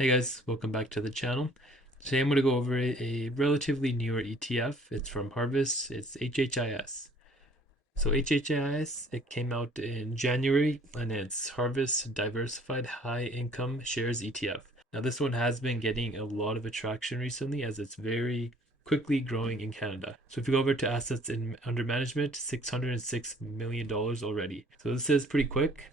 Hey guys, welcome back to the channel. Today I'm going to go over a relatively newer ETF. It's from Harvest. It's HHIS. So HHIS, it came out in January and it's Harvest Diversified High Income Shares ETF. Now this one has been getting a lot of attraction recently as it's very quickly growing in Canada. So if you go over to assets in under management, $606 million already. So this is pretty quick.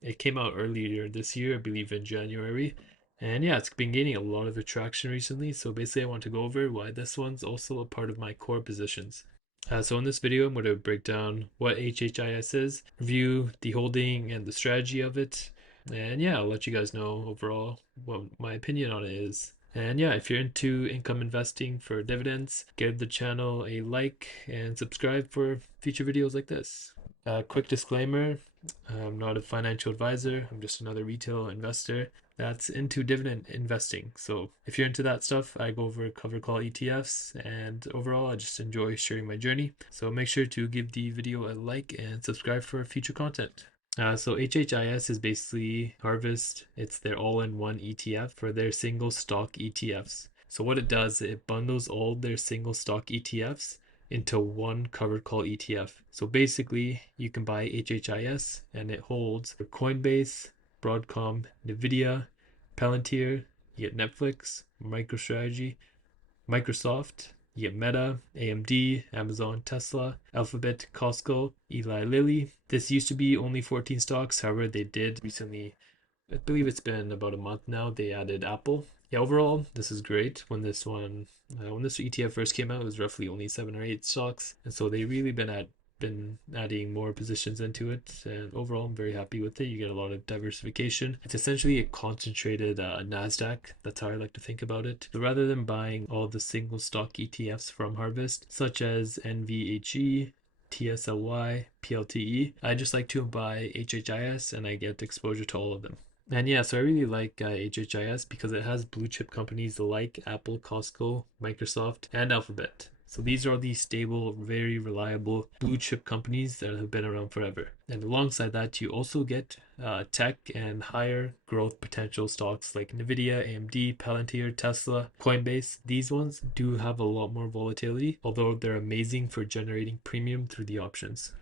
It came out earlier this year, I believe in January. And yeah, it's been gaining a lot of attraction recently. So basically, I want to go over why this one's also a part of my core positions. So in this video, I'm going to break down what HHIS is, review the holding and the strategy of it. And yeah, I'll let you guys know overall what my opinion on it is. And yeah, if you're into income investing for dividends, give the channel a like and subscribe for future videos like this. Quick disclaimer, I'm not a financial advisor, I'm just another retail investor that's into dividend investing. So if you're into that stuff, I go over cover call ETFs, and overall, I just enjoy sharing my journey. So make sure to give the video a like and subscribe for future content. So HHIS is basically Harvest. It's their all-in-one ETF for their single stock ETFs. So what it does, it bundles all their single stock ETFs into one covered call ETF. So basically, you can buy HHIS and it holds for Coinbase, Broadcom, Nvidia, Palantir, you get Netflix, MicroStrategy, Microsoft, you get Meta, AMD, Amazon, Tesla, Alphabet, Costco, Eli Lilly. This used to be only 14 stocks. However, they did recently, I believe it's been about a month now, they added Apple. Yeah, overall, this is great. When this ETF first came out, it was roughly only 7 or 8 stocks, and so they really been adding more positions into it. And overall, I'm very happy with it. You get a lot of diversification. It's essentially a concentrated Nasdaq. That's how I like to think about it. So rather than buying all the single stock ETFs from Harvest, such as NVHE, TSLY, PLTE, I just like to buy HHIS and I get exposure to all of them. And yeah, so I really like HHIS because it has blue chip companies like Apple, Costco, Microsoft, and Alphabet. So these are the stable, very reliable blue chip companies that have been around forever. And alongside that, you also get tech and higher growth potential stocks like Nvidia, AMD, Palantir, Tesla, Coinbase. These ones do have a lot more volatility, although they're amazing for generating premium through the options.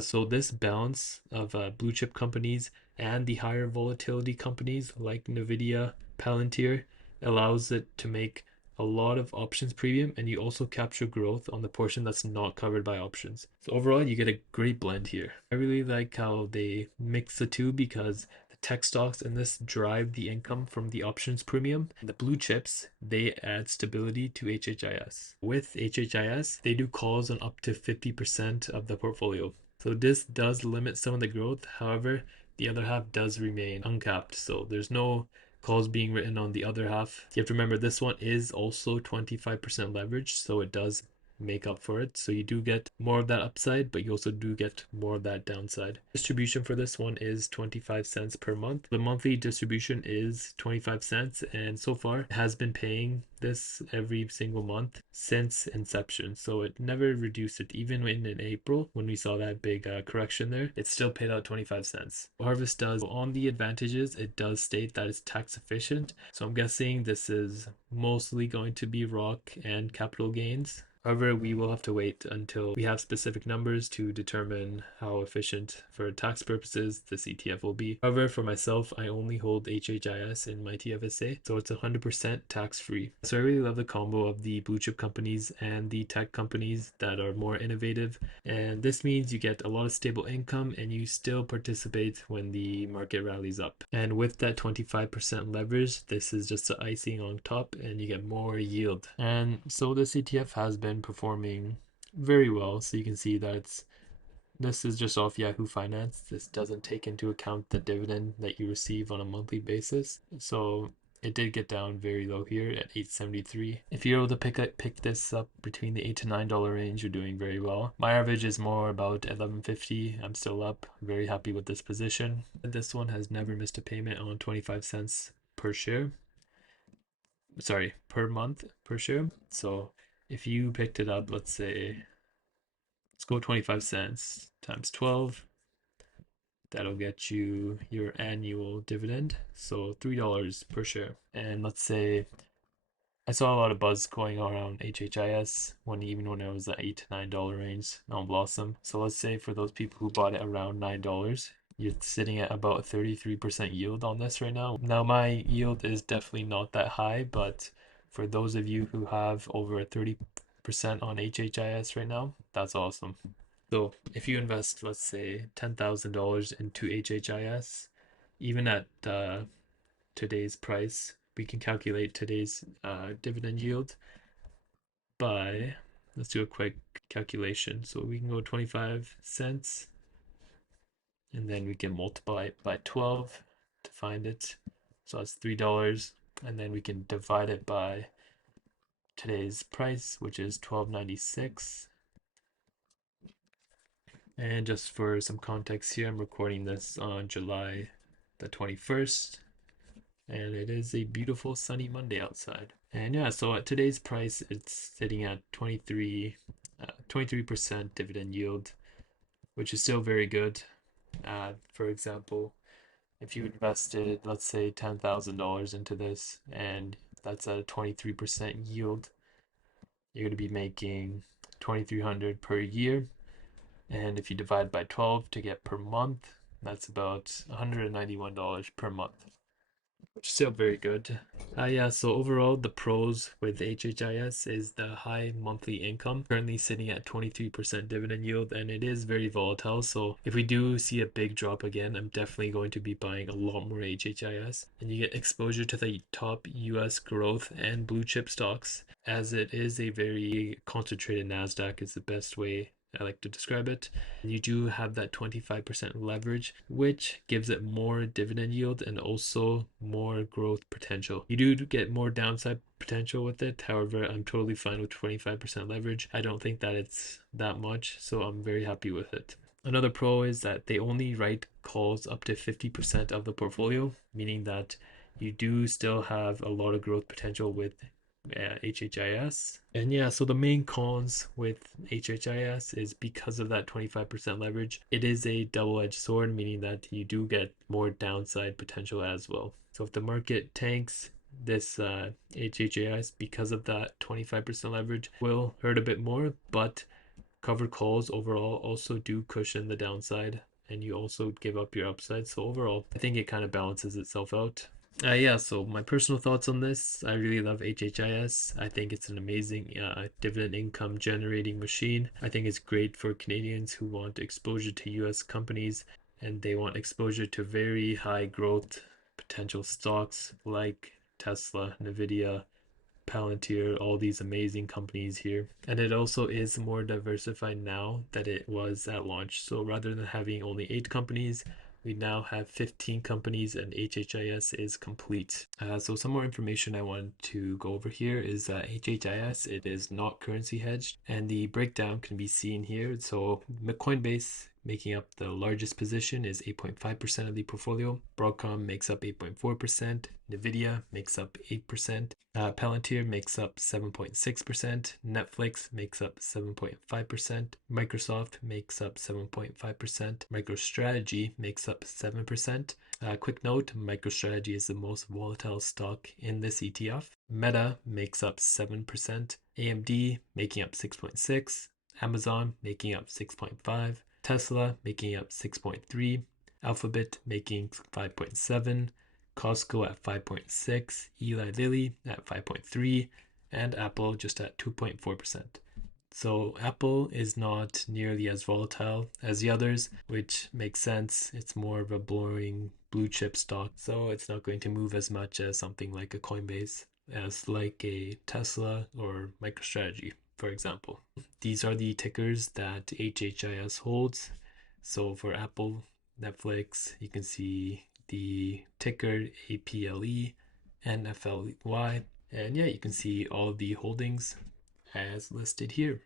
So this balance of blue chip companies and the higher volatility companies like Nvidia, Palantir allows it to make a lot of options premium, and you also capture growth on the portion that's not covered by options. So overall, you get a great blend here. I really like how they mix the two because the tech stocks in this drive the income from the options premium. And the blue chips, they add stability to HHIS. With HHIS, they do calls on up to 50% of the portfolio. So this does limit some of the growth. However, the other half does remain uncapped. So there's no calls being written on the other half. You have to remember this one is also 25% leverage, so it does make up for it. So you do get more of that upside, but you also do get more of that downside. Distribution for this one is 25 cents per month. The monthly distribution is 25 cents, and so far it has been paying this every single month since inception. So it never reduced it. Even in April, when we saw that big correction there, it still paid out 25 cents. Harvest does, on the advantages, it does state that it's tax efficient. So I'm guessing this is mostly going to be ROC and capital gains. However, we will have to wait until we have specific numbers to determine how efficient for tax purposes this ETF will be. However, for myself, I only hold HHIS in my TFSA, so it's 100% tax free. So I really love the combo of the blue chip companies and the tech companies that are more innovative. And this means you get a lot of stable income and you still participate when the market rallies up. And with that 25% leverage, this is just the icing on top and you get more yield. And so this ETF has been performing very well. So you can see that this is just off Yahoo Finance. This doesn't take into account the dividend that you receive on a monthly basis. So it did get down very low here at 873. If you're able to pick this up between the $8 to $9 range, you're doing very well. My average is more about 1150. I'm still up. Very happy with this position. This one has never missed a payment on 25 cents per share. Sorry, per month per share. So if you picked it up, let's say, let's go 25 cents times 12. That'll get you your annual dividend, so $3 per share. And let's say I saw a lot of buzz going around HHIS even when it was at $8 to $9 range on Blossom. So let's say for those people who bought it around $9, you're sitting at about 33% yield on this right now. Now my yield is definitely not that high, but for those of you who have over 30% on HHIS right now, that's awesome. So if you invest, let's say, $10,000 into HHIS, even at today's price, we can calculate today's dividend yield by, let's do a quick calculation. So we can go 25 cents and then we can multiply it by 12 to find it. So that's $3. And then we can divide it by today's price, which is $12.96. And just for some context here, I'm recording this on July the 21st, and it is a beautiful sunny Monday outside. And yeah, so at today's price, it's sitting at 23% dividend yield, which is still very good. For example, if you invested, let's say, $10,000 into this, and that's a 23% yield, you're going to be making $2,300 per year. And if you divide by 12 to get per month, that's about $191 per month, which is still very good. Yeah, so overall, the pros with HHIS is the high monthly income, currently sitting at 23% dividend yield, and it is very volatile. So if we do see a big drop again, I'm definitely going to be buying a lot more HHIS, and you get exposure to the top US growth and blue chip stocks, as it is a very concentrated NASDAQ is the best way I like to describe it. You do have that 25% leverage, which gives it more dividend yield and also more growth potential. You do get more downside potential with it. However, I'm totally fine with 25% leverage. I don't think that it's that much, so I'm very happy with it. Another pro is that they only write calls up to 50% of the portfolio, meaning that you do still have a lot of growth potential with HHIS. And yeah, so the main cons with HHIS is because of that 25% leverage, it is a double-edged sword, meaning that you do get more downside potential as well. So if the market tanks, this HHIS, because of that 25% leverage, will hurt a bit more, but covered calls overall also do cushion the downside, and you also give up your upside. So overall, I think it kind of balances itself out. Yeah, so my personal thoughts on this, I really love HHIS. I think it's an amazing dividend income generating machine. I think it's great for Canadians who want exposure to US companies and they want exposure to very high growth potential stocks like Tesla, Nvidia, Palantir, all these amazing companies here. And it also is more diversified now than it was at launch. So rather than having only 8 companies, we now have 15 companies and HHIS is complete. So some more information I want to go over here is HHIS, it is not currency hedged, and the breakdown can be seen here. So Coinbase making up the largest position is 8.5% of the portfolio. Broadcom makes up 8.4%. Nvidia makes up 8%. Palantir makes up 7.6%. Netflix makes up 7.5%. Microsoft makes up 7.5%. MicroStrategy makes up 7%. Quick note, MicroStrategy is the most volatile stock in this ETF. Meta makes up 7%. AMD making up 6.6%. Amazon making up 6.5%. Tesla making up 6.3%, Alphabet making 5.7%, Costco at 5.6%, Eli Lilly at 5.3%, and Apple just at 2.4%. So Apple is not nearly as volatile as the others, which makes sense. It's more of a boring blue chip stock, so it's not going to move as much as something like a Coinbase, as like a Tesla or MicroStrategy, for example. These are the tickers that HHIS holds. So for Apple, Netflix, you can see the ticker APLE, NFLY, and yeah, you can see all the holdings as listed here.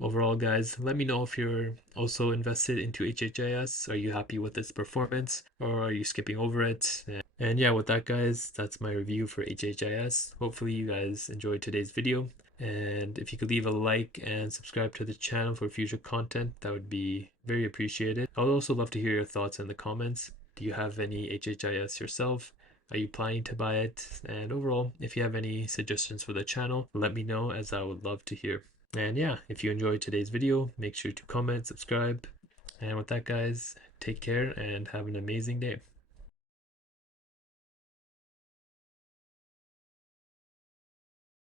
Overall, guys, let me know if you're also invested into HHIS. Are you happy with its performance or are you skipping over it? And yeah, with that, guys, that's my review for HHIS. Hopefully you guys enjoyed today's video. And if you could leave a like and subscribe to the channel for future content, that would be very appreciated. I would also love to hear your thoughts in the comments. Do you have any HHIS yourself? Are you planning to buy it? And overall, if you have any suggestions for the channel, let me know, as I would love to hear. And yeah, if you enjoyed today's video, make sure to comment, subscribe. And with that, guys, take care and have an amazing day.